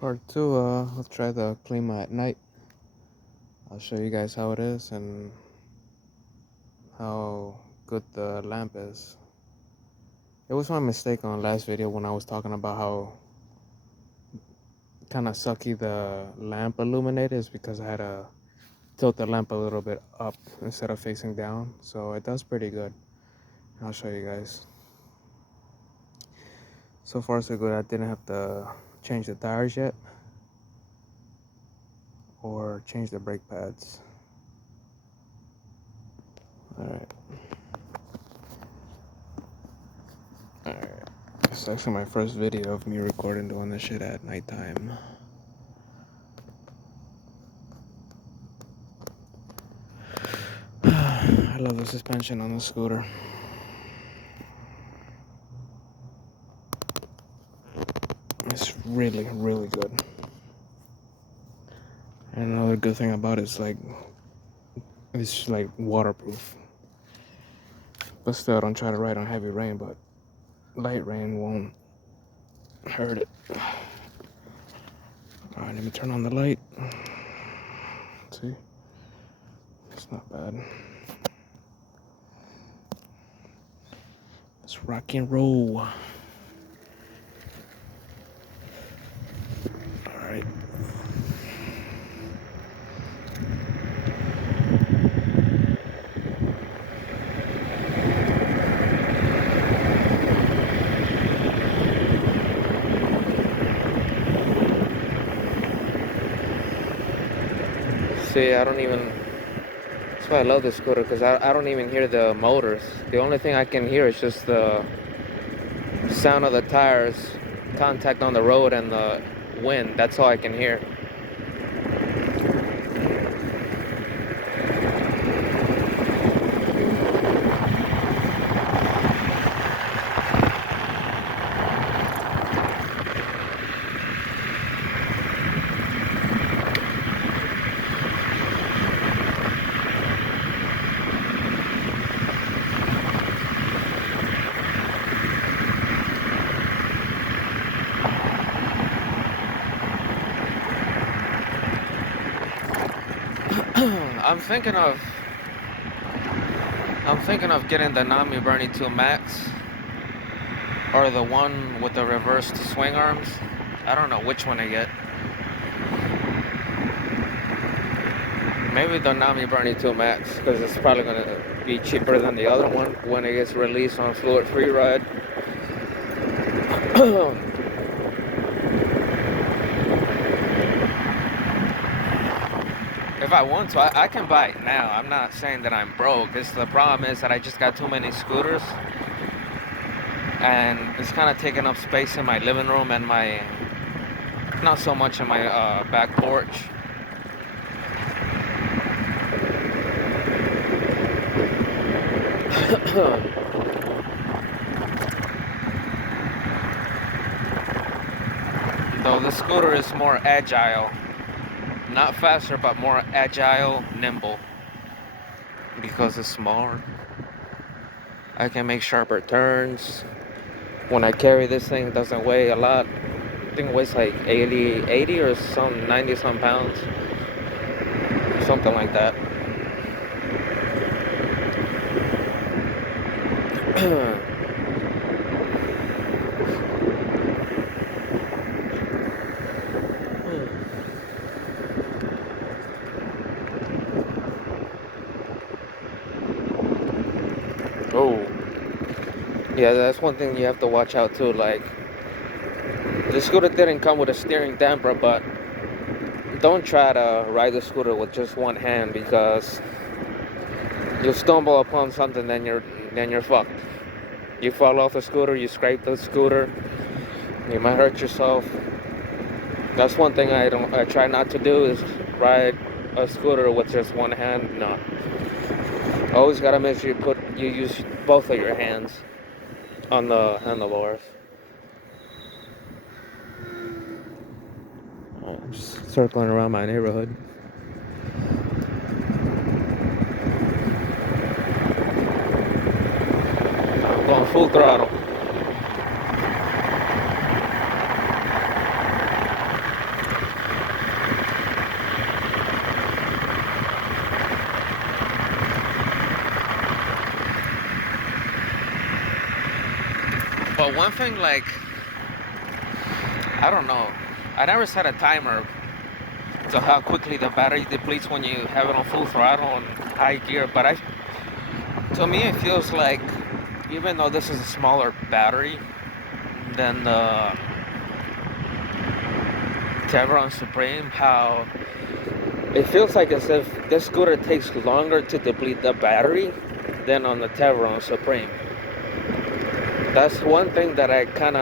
Part 2, let's try the Klima at night. I'll show you guys how it is and how good the lamp is. It was my mistake on last video when I was talking about how kind of sucky the lamp illuminated is because I had to tilt the lamp a little bit up instead of facing down. So it does pretty good. I'll show you guys. So far so good. I didn't have to change the tires yet or change the brake pads. Alright. It's actually my first video of me recording doing this shit at nighttime. I love the suspension on the scooter. It's really, really good. And another good thing about it is it's like waterproof. But still, don't try to ride on heavy rain, but light rain won't hurt it. Alright, let me turn on the light. See? It's not bad. Let's rock and roll. Alright. See, that's why I love this scooter, because I don't even hear the motors. The only thing I can hear is just the sound of the tires, contact on the road, and the wind. That's all I can hear. I'm thinking of getting the Nami Klima Max or the one with the reversed swing arms. I don't know which one I get. Maybe the Nami Klima Max, because it's probably gonna be cheaper than the other one when it gets released on Fluid Free Ride. If I want to, I can buy it now. I'm not saying that I'm broke. The problem is that I just got too many scooters, and it's kind of taking up space in my living room and not so much in my back porch. Though the scooter is more agile. Not faster, but more agile, nimble. Because it's smaller. I can make sharper turns. When I carry this thing, it doesn't weigh a lot. I think it weighs like 80 or some 90 some pounds. Something like that. Oh. Yeah, that's one thing you have to watch out too. Like, the scooter didn't come with a steering damper, but don't try to ride the scooter with just one hand, because you stumble upon something, then you're fucked. You fall off the scooter, you scrape the scooter, you might hurt yourself. That's one thing I try not to do, is ride a scooter with just one hand. No. Always gotta make sure you use both of your hands on the handlebars. I'm just circling around my neighborhood. I'm going full throttle. But one thing, like, I don't know, I never set a timer to how quickly the battery depletes when you have it on full throttle and high gear. But to me, it feels like, even though this is a smaller battery than the Chevron Supreme, how it feels like as if this scooter takes longer to deplete the battery than on the Chevron Supreme. That's one thing that I don't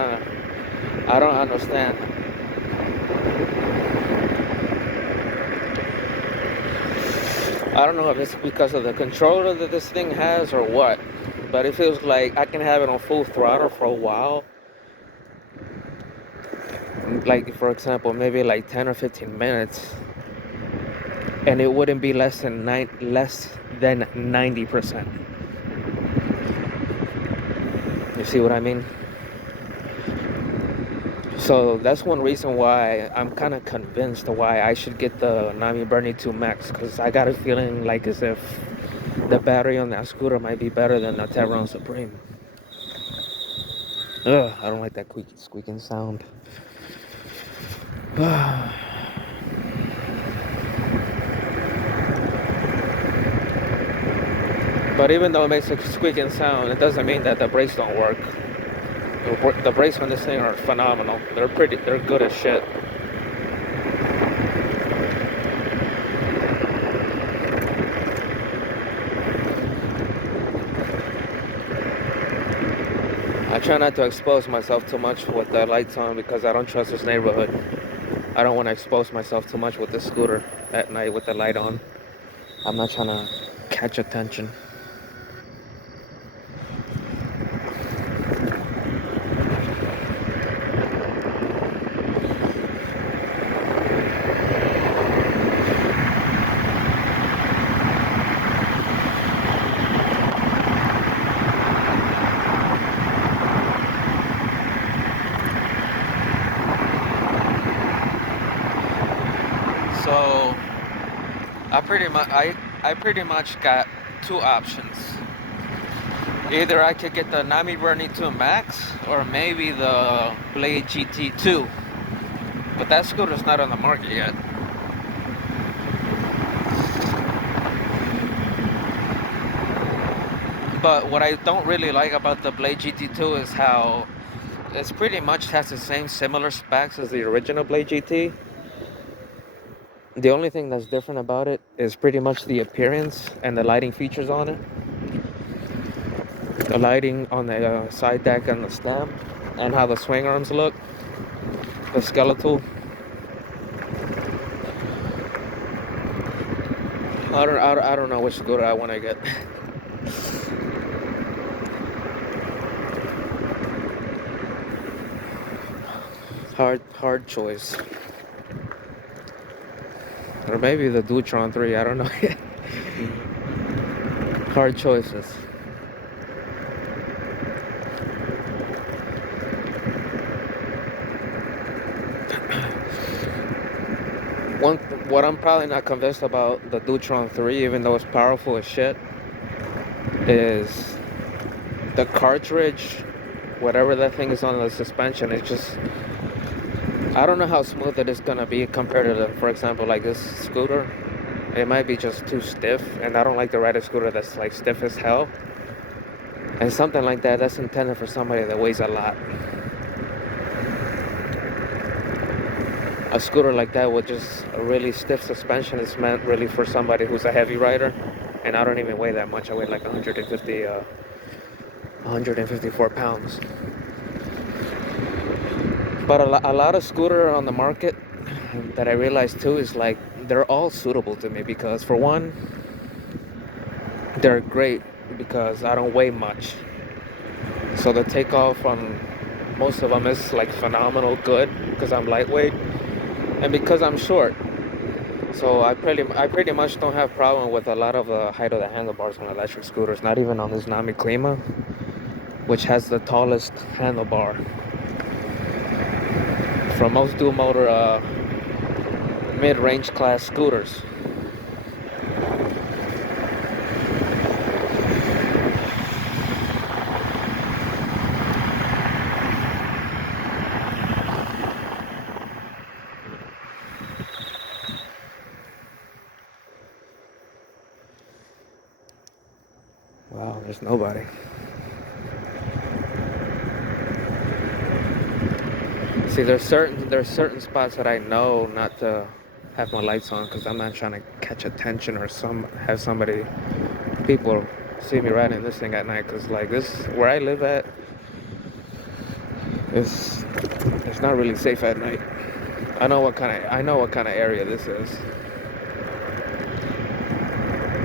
understand. I don't know if it's because of the controller that this thing has or what, but it feels like I can have it on full throttle for a while. Like, for example, maybe like 10 or 15 minutes, and it wouldn't be less than 90%. You see what I mean? So that's one reason why I'm kind of convinced why I should get the Nami Klima 2 Max, because I got a feeling like as if the battery on that scooter might be better than the Chevron Supreme. Ugh, I don't like that squeaking sound. But even though it makes a squeaking sound, it doesn't mean that the brakes don't work. The brakes on this thing are phenomenal. They're good as shit. I try not to expose myself too much with the lights on because I don't trust this neighborhood. I don't want to expose myself too much with this scooter at night with the light on. I'm not trying to catch attention. So I pretty much got two options. Either I could get the Nami Klima 2 Max or maybe the Blade GT2. But that scooter's not on the market yet. But what I don't really like about the Blade GT2 is how it's pretty much has the same similar specs as the original Blade GT. The only thing that's different about it is pretty much the appearance and the lighting features on it. The lighting on the side deck and the stem, and how the swing arms look, the skeletal. I don't know which scooter I want to get. Hard choice. Or maybe the Dutron 3, I don't know yet. Hard choices. What I'm probably not convinced about the Dutron 3, even though it's powerful as shit, is the cartridge, whatever that thing is on the suspension. It's just, I don't know how smooth it is gonna be compared to the, for example, like this scooter. It might be just too stiff, and I don't like to ride a scooter that's like stiff as hell. And something like that's intended for somebody that weighs a lot. A scooter like that with just a really stiff suspension is meant really for somebody who's a heavy rider. And I don't even weigh that much. I weigh like 154 pounds. But a lot of scooter on the market that I realized too is like they're all suitable to me, because for one, they're great because I don't weigh much. So the takeoff on most of them is like phenomenal good because I'm lightweight and because I'm short. So I pretty much don't have problem with a lot of the height of the handlebars on electric scooters, not even on this Nami Klima, which has the tallest handlebar from most dual motor mid-range class scooters. There's nobody. See, there's certain spots that I know not to have my lights on because I'm not trying to catch attention or have people see me riding this thing at night. Because like this, where I live at, it's not really safe at night. I know what kind of area this is.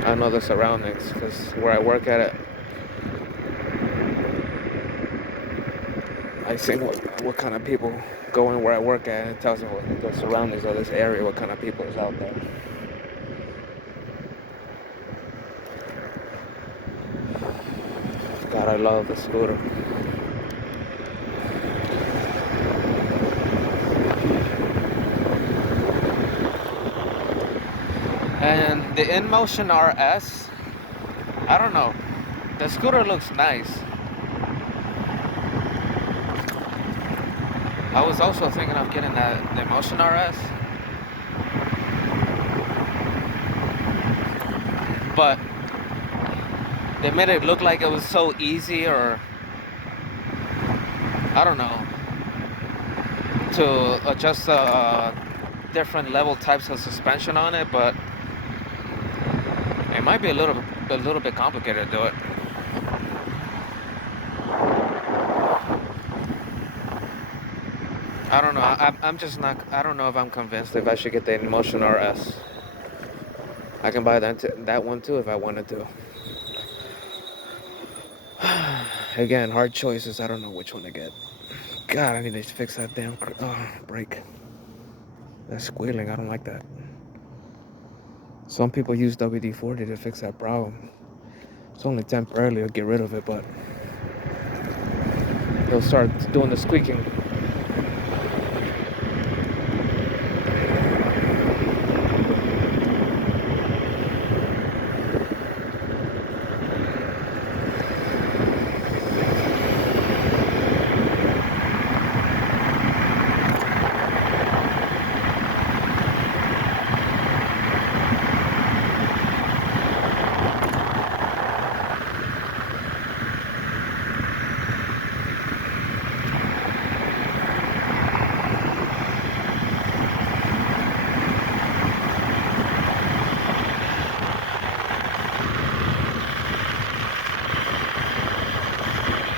I know the surroundings because where I work at it, I see what kind of people go in where I work at, and it tells me what the surroundings of this area, what kind of people is out there. God, I love the scooter. And the InMotion RS, I don't know. The scooter looks nice. I was also thinking of getting the InMotion RS. But they made it look like it was so easy, or I don't know, to adjust different level types of suspension on it, but it might be a little bit complicated to do it. I don't know. I'm just not. I don't know if I'm convinced if I should get the InMotion RS. I can buy that one too if I wanted to. Again, hard choices. I don't know which one to get. God, I need to fix that damn brake. That's squealing. I don't like that. Some people use WD-40 to fix that problem. It's only temporarily to get rid of it, but it'll start doing the squeaking.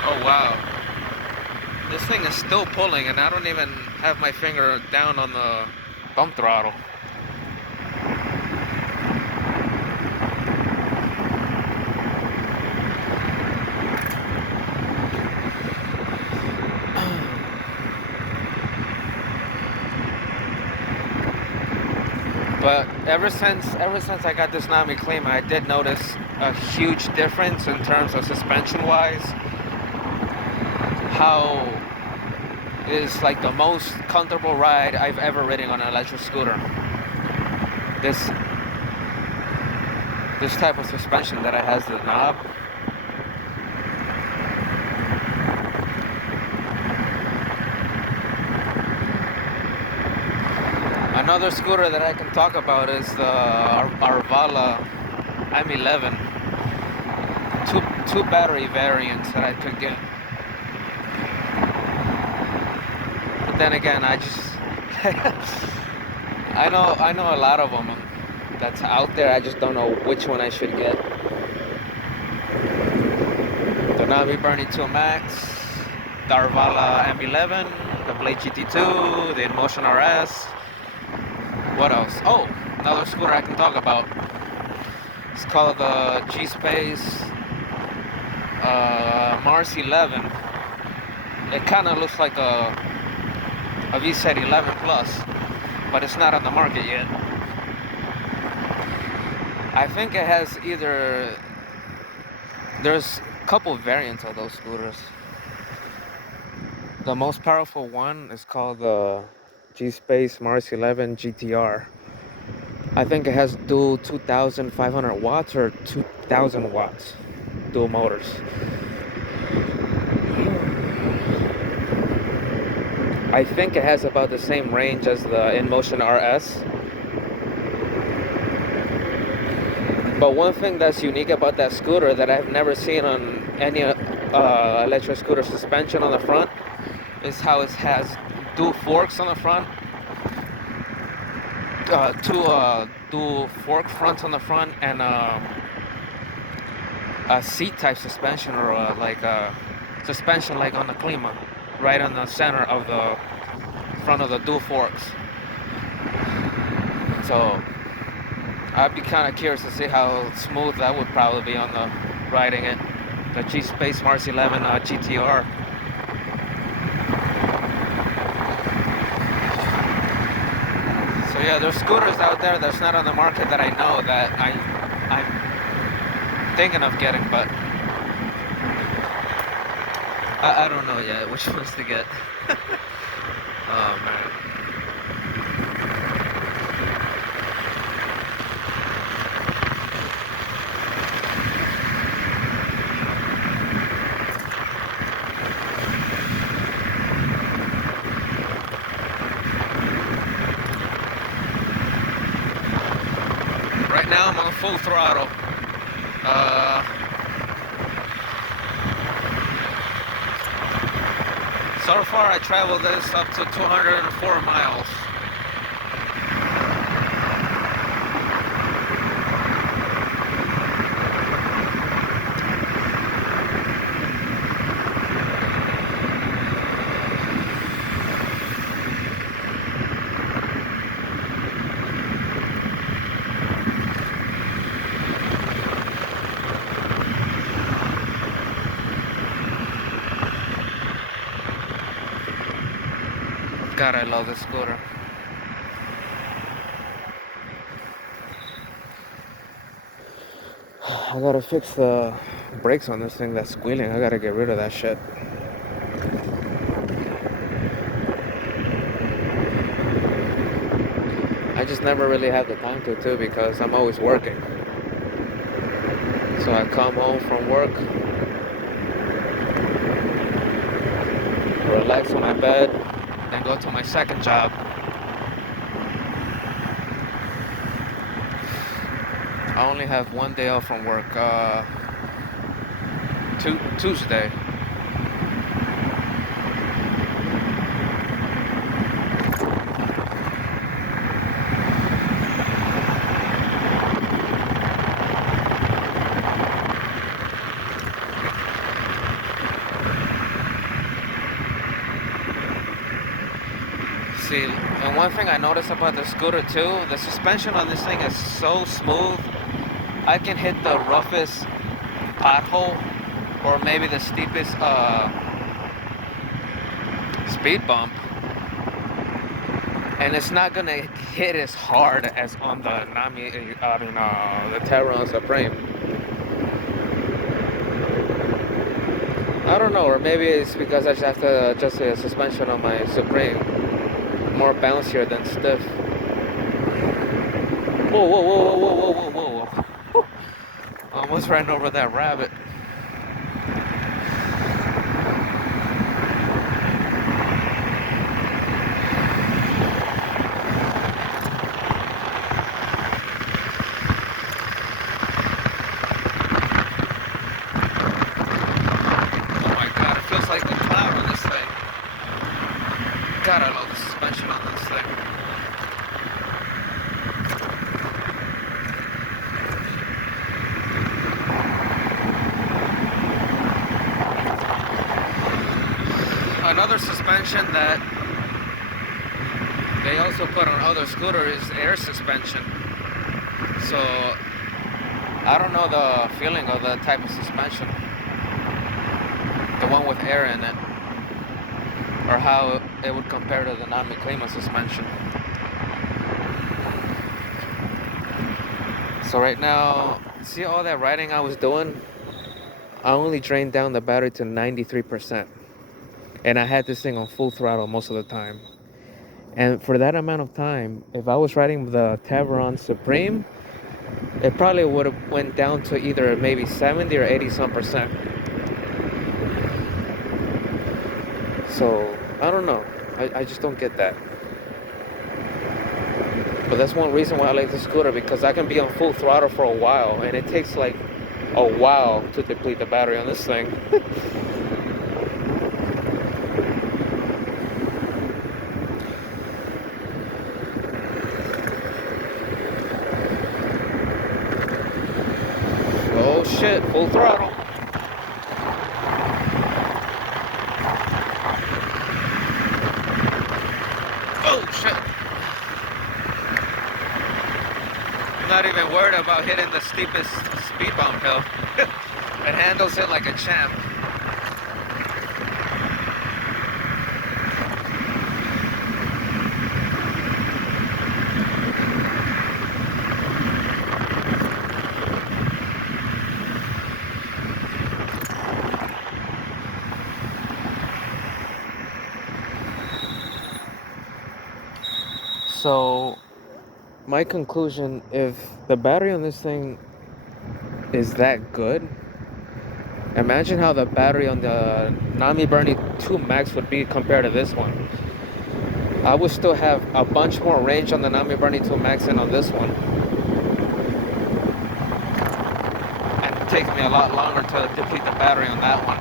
Oh wow, this thing is still pulling and I don't even have my finger down on the thumb throttle. But ever since I got this Nami Klima, I did notice a huge difference in terms of suspension wise. How is like the most comfortable ride I've ever ridden on an electric scooter. This type of suspension that it has the knob. Another scooter that I can talk about is the Arvala M11. Two battery variants that I could get. But then again, I just I know a lot of them that's out there. I just don't know which one I should get. The Nami Klima Max, the Arvala M11, the Blade GT2, the InMotion RS. What else? Oh, another scooter I can talk about. It's called the G-Space Mars 11. It kind of looks like a V-Set 11 Plus, but it's not on the market yet. I think it has there's a couple variants of those scooters. The most powerful one is called the G-Space Mars 11 GTR. I think it has dual 2,500 watts or 2,000 watts dual motors. I think it has about the same range as the InMotion RS. But one thing that's unique about that scooter that I've never seen on any electric scooter suspension on the front is how it has dual forks on the front, two dual fork fronts on the front, and a seat type suspension, or like a suspension like on the Klima, right on the center of the front of the dual forks. So I'd be kind of curious to see how smooth that would probably be on the riding it. The G Space Mars 11 GTR. So yeah, there's scooters out there that's not on the market that I know that I'm thinking of getting, but I don't know yet which ones to get. Oh man. Right now I'm on full throttle. So far I traveled this up to 204 miles. God, I love this scooter. I gotta fix the brakes on this thing that's squealing. I gotta get rid of that shit. I just never really have the time to too, because I'm always working. So I come home from work, relax on my bed, then go to my second job. I only have one day off from work, Tuesday. See, and one thing I noticed about the scooter too, the suspension on this thing is so smooth. I can hit the roughest pothole, or maybe the steepest speed bump, and it's not gonna hit as hard as on the the Terran Supreme. I don't know, or maybe it's because I just have to adjust the suspension on my Supreme. More bouncier than stiff. Whoa, whoa, whoa, whoa, whoa, whoa, whoa, whoa. Almost ran over that rabbit. Oh my god, it feels like the cloud on this thing. God, I love the suspension on this thing. Another suspension that they also put on other scooters is air suspension. So I don't know the feeling of the type of suspension, the one with air in it, or how it would compare to the Nami Klima suspension. So right now, see all that riding I was doing? I only drained down the battery to 93%. And I had this thing on full throttle most of the time. And for that amount of time, if I was riding the Tavron Supreme, it probably would have went down to either maybe 70 or 80 some percent. So I don't know. I just don't get that. But that's one reason why I like the scooter, because I can be on full throttle for a while, and it takes like a while to deplete the battery on this thing. Oh shit, full throttle. Oh shit. I'm not even worried about hitting the steepest speed bump hill. It handles it like a champ. So, my conclusion, if the battery on this thing is that good, imagine how the battery on the Nami Klima 2 Max would be compared to this one. I would still have a bunch more range on the Nami Klima 2 Max than on this one. And it takes me a lot longer to deplete the battery on that one.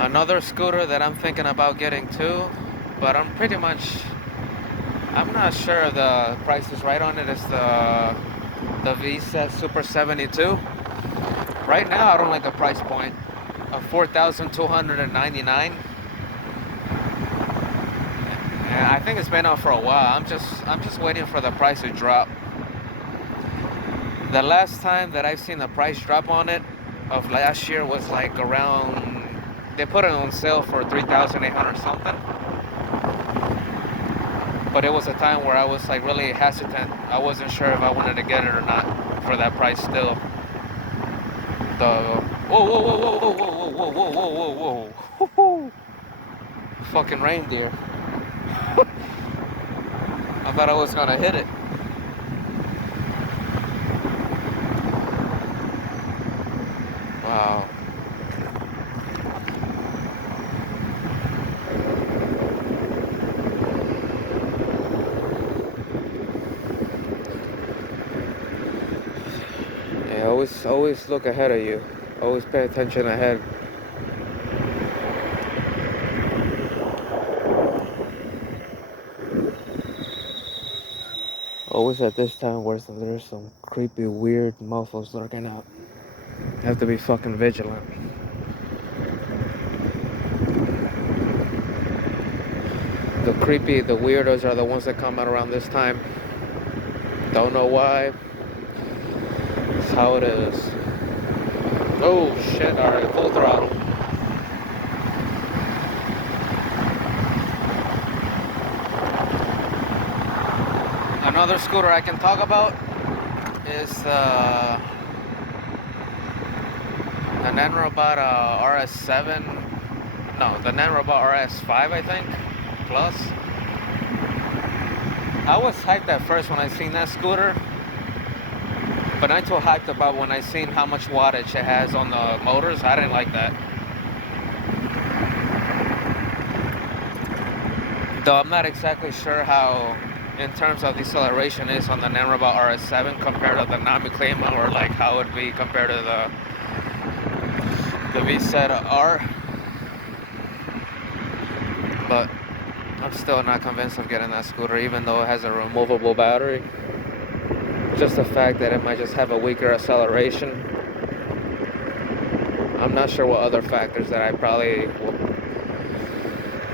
Another scooter that I'm thinking about getting too, but I'm not sure if the price is right on it, is the VSET Super 72. Right now I don't like the price point of $4,299. And I think it's been out for a while. I'm just waiting for the price to drop. The last time that I've seen the price drop on it of last year was like around, they put it on sale for $3,800 something. But it was a time where I was like really hesitant. I wasn't sure if I wanted to get it or not for that price still. The whoa whoa whoa whoa whoa whoa whoa whoa whoa whoa whoa whoa, fucking reindeer. I thought I was gonna hit it. Wow. Yeah, always look ahead of you. Always pay attention ahead. Always at this time where there's some creepy, weird mofos lurking out. You have to be fucking vigilant. The weirdos are the ones that come out around this time. Don't know why. It's how it is. Oh shit, alright, full throttle. Another scooter I can talk about is the Nanrobot RS7. No, the Nanrobot RS5, I think. Plus. I was hyped at first when I seen that scooter, but not too hyped about when I seen how much wattage it has on the motors. I didn't like that. Though I'm not exactly sure how, in terms of deceleration, is on the Nanrobot RS7 compared to the Nami Klima, or like how it would be compared to the VSET R. But I'm still not convinced of getting that scooter, even though it has a removable battery. Just the fact that it might just have a weaker acceleration. I'm not sure what other factors that I probably will.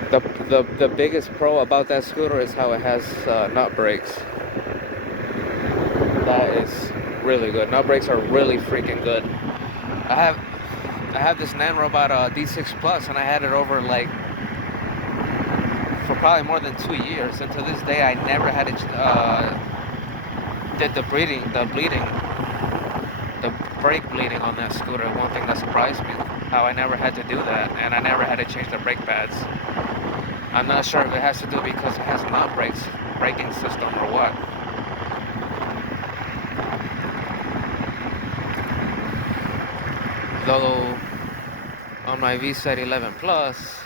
The biggest pro about that scooter is how it has nut brakes. That is really good. Nut brakes are really freaking good. I have this Nanrobot D6 Plus, and I had it over like for probably more than 2 years, and to this day I never had it did the bleeding. the brake bleeding on that scooter. One thing that surprised me, how I never had to do that, and I never had to change the brake pads. I'm not sure if it has to do because it has not braking system or what. Though on my VSET 11 Plus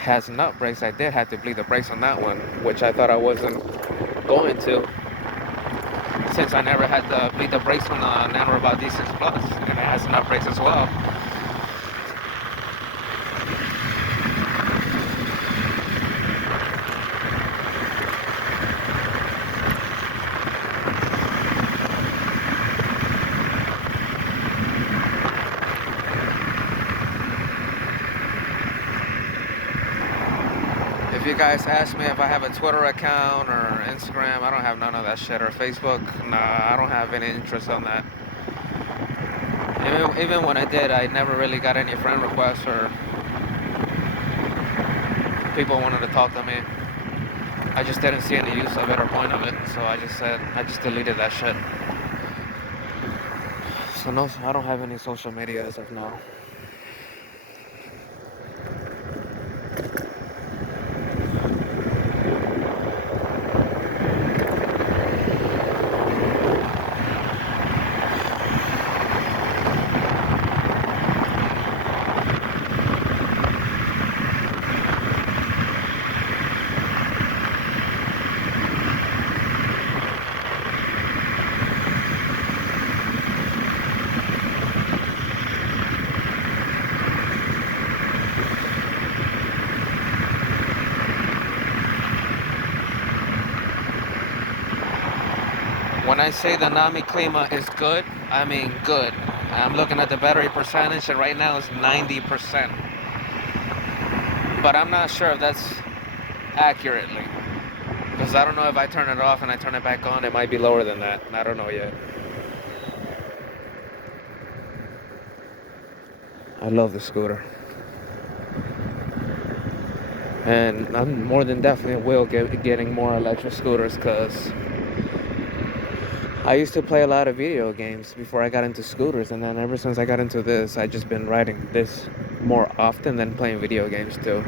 has nut brakes, I did have to bleed the brakes on that one, which I thought I wasn't going to, since I never had to bleed the brakes on the Nanorobot D6 Plus, and it has nut brakes as well. If you guys ask me if I have a Twitter account or Instagram, I don't have none of that shit, or Facebook. Nah, I don't have any interest on that. Even when I did, I never really got any friend requests or people wanted to talk to me. I just didn't see any use of it or point of it, so I just deleted that shit. So no, I don't have any social media as of now. When I say the Nami Klima is good, I mean good. I'm looking at the battery percentage, and right now it's 90%. But I'm not sure if that's accurately, because I don't know if I turn it off and I turn it back on, it might be lower than that. I don't know yet. I love the scooter. And I'm more than definitely will getting more electric scooters, because I used to play a lot of video games before I got into scooters, and then ever since I got into this, I've just been riding this more often than playing video games too.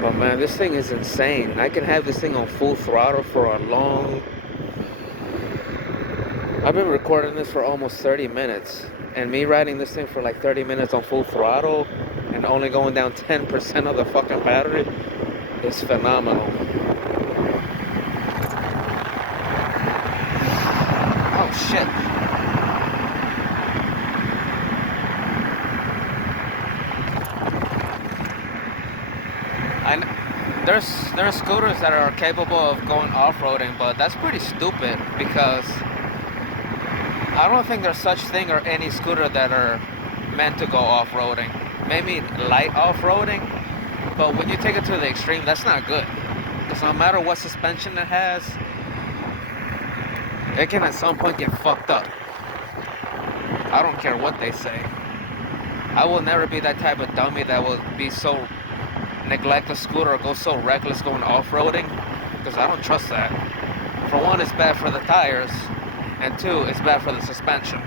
But man, this thing is insane. I can have this thing on full throttle for a long... I've been recording this for almost 30 minutes, and me riding this thing for like 30 minutes on full throttle and only going down 10% of the fucking battery is phenomenal. Oh shit. There's scooters that are capable of going off-roading, but that's pretty stupid, because I don't think there's such thing or any scooter that are meant to go off-roading. Maybe light off-roading, but when you take it to the extreme, that's not good. Because no matter what suspension it has, it can at some point get fucked up. I don't care what they say. I will never be that type of dummy that will be so neglect a scooter or go so reckless going off-roading, because I don't trust that. For one, it's bad for the tires, and two, it's bad for the suspension.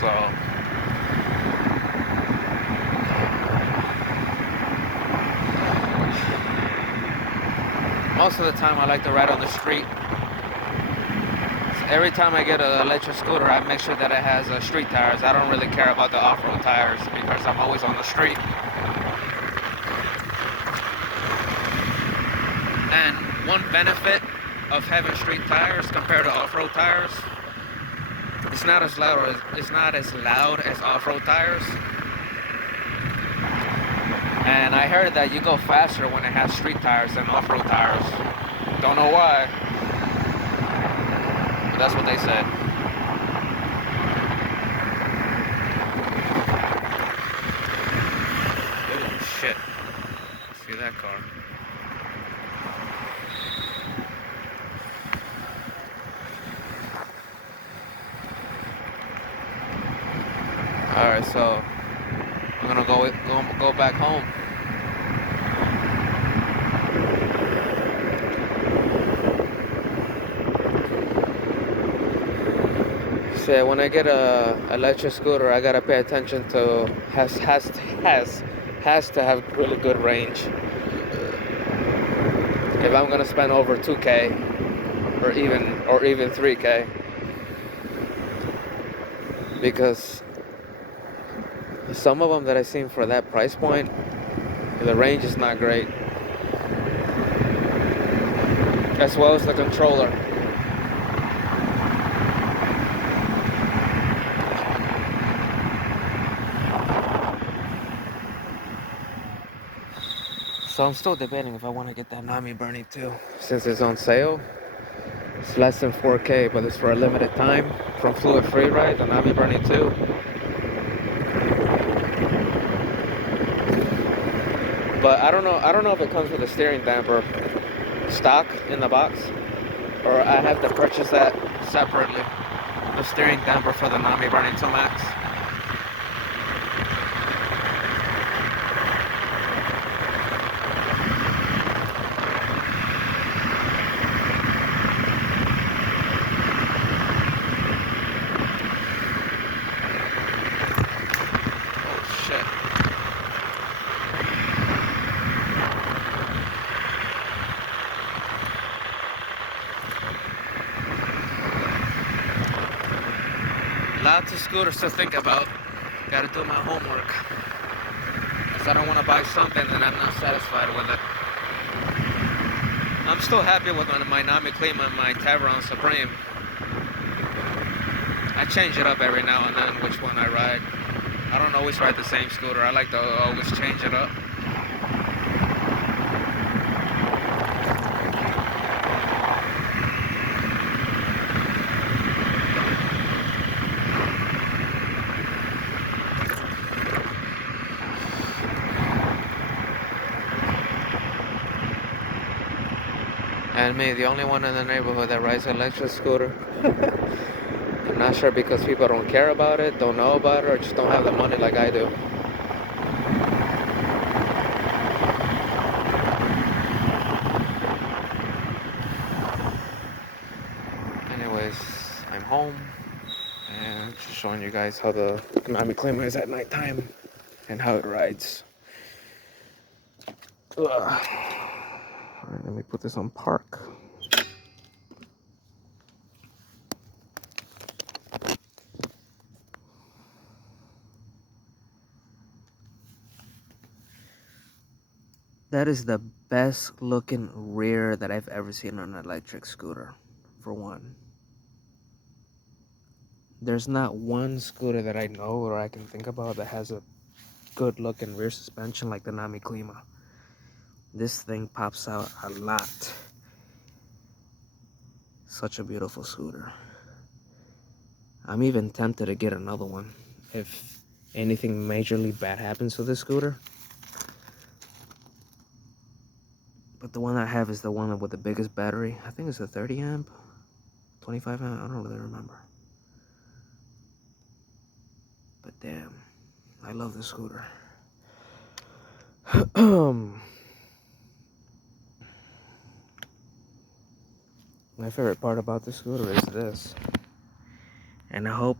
So most of the time I like to ride on the street. So every time I get an electric scooter, I make sure that it has street tires. I don't really care about the off-road tires, because I'm always on the street. And one benefit of having street tires compared to off-road tires, it's not as loud as off-road tires. And I heard that you go faster when it has street tires than off-road tires. Don't know why, but that's what they said. Oh shit. See that car? Alright, so I'm gonna go back home. So when I get a electric scooter, I gotta pay attention to has to have really good range. If I'm gonna spend over 2K or even 3K, because some of them that I've seen for that price point, the range is not great, as well as the controller. So I'm still debating if I want to get that Nami Bernie too, since it's on sale. It's less than 4K, but it's for a limited time from Fluid Freeride, the Nami Bernie 2. But I don't know if it comes with a steering damper stock in the box, or I have to purchase that separately. The steering damper for the Nami Bernie 2 Max. Oh shit. Lots of scooters to think about. Gotta do my homework. Cause I don't want to buy something and I'm not satisfied with it. I'm still happy with my Nami Klima and my Tavron Supreme. I change it up every now and then which one I ride. I don't always ride the same scooter. I like to always change it up. And me, the only one in the neighborhood that rides an electric scooter. I'm not sure because people don't care about it, don't know about it, or just don't have the money like I do. Anyways, I'm home and just showing you guys how the Nami Klima is at nighttime and how it rides. Ugh. Alright, let me put this on park. That is the best looking rear that I've ever seen on an electric scooter, for one. There's not one scooter that I know or I can think about that has a good looking rear suspension like the Nami Klima. This thing pops out a lot. Such a beautiful scooter. I'm even tempted to get another one if anything majorly bad happens to this scooter. But the one I have is the one with the biggest battery. I think it's a 30 amp, 25 amp, I don't really remember. But damn, I love this scooter. My favorite part about this scooter is this. And I hope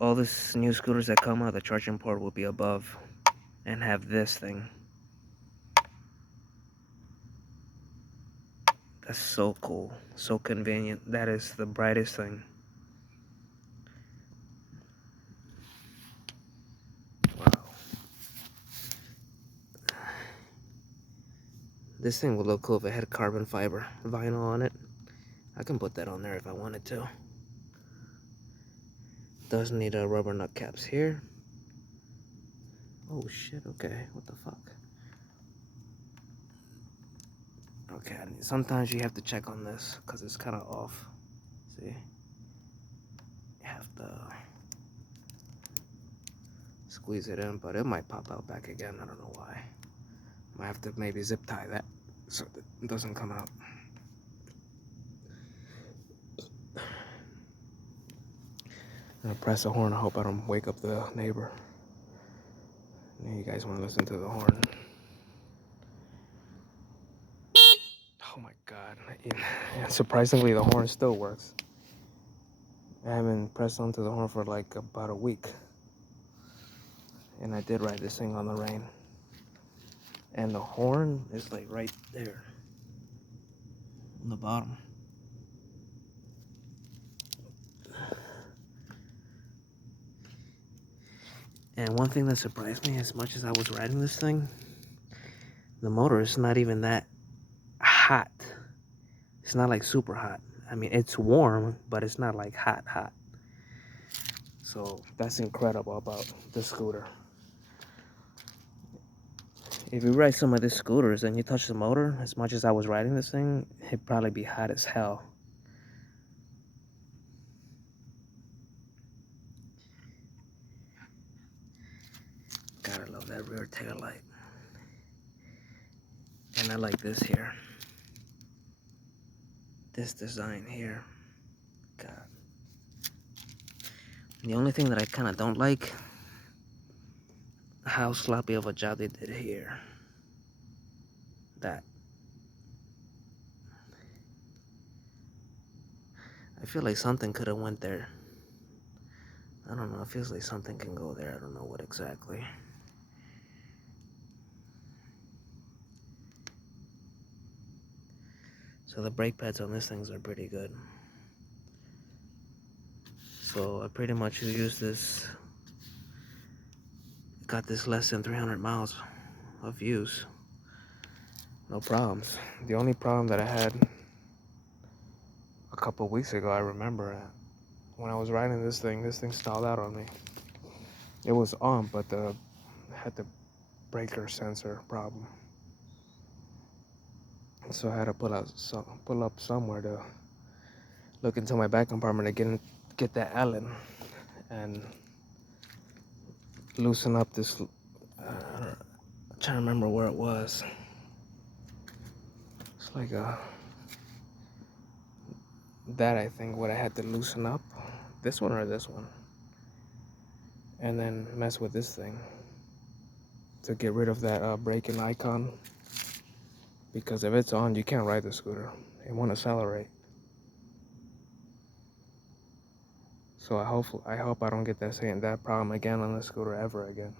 all these new scooters that come out, the charging port will be above and have this thing. That's so cool, so convenient. That is the brightest thing. Wow. This thing would look cool if it had carbon fiber vinyl on it. I can put that on there if I wanted to. Does need a rubber nut caps here. Oh shit, okay, what the fuck? Okay, sometimes you have to check on this because it's kind of off. See? You have to squeeze it in, but it might pop out back again. I don't know why. Might have to maybe zip tie that so that it doesn't come out. I'm gonna press the horn. I hope I don't wake up the neighbor. Now you guys want to listen to the horn. Oh my god. Yeah, surprisingly, the horn still works. I haven't pressed onto the horn for like about a week. And I did ride this thing on the rain. And the horn is like right there on the bottom. And one thing that surprised me, as much as I was riding this thing, the motor is not even that hot. It's not like super hot. I mean, it's warm, but it's not like hot. So that's incredible about the scooter. If you ride some of these scooters and you touch the motor, as much as I was riding this thing, it'd probably be hot as hell. Gotta love that rear tail light. And I like this here. This design here. God. The only thing that I kind of don't like, how sloppy of a job they did here. That. I feel like something could have went there. I don't know, it feels like something can go there. I don't know what exactly. So the brake pads on these things are pretty good. So I pretty much use this, got this less than 300 miles of use. No problems. The only problem that I had a couple weeks ago, I remember when I was riding this thing stalled out on me. It was on, but had the breaker sensor problem. So I had to pull up somewhere to look into my back compartment to get that Allen and loosen up this. I'm trying to remember where it was. It's like that, I think, what I had to loosen up. This one or this one, and then mess with this thing to get rid of that braking icon, because if it's on, you can't ride the scooter. It won't accelerate. So I hope I don't get that problem again on the scooter ever again.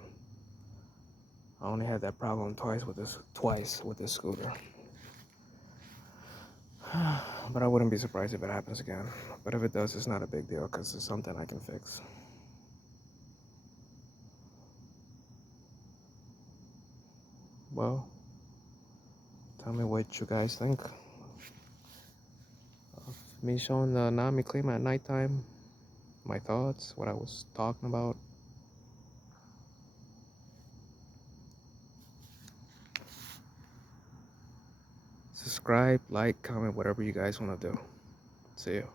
I only had that problem twice with this scooter. But I wouldn't be surprised if it happens again. But if it does, it's not a big deal because it's something I can fix. Well, tell me what you guys think of me showing the Nami Klima at nighttime. My thoughts, what I was talking about. Subscribe, like, comment, whatever you guys want to do. See you.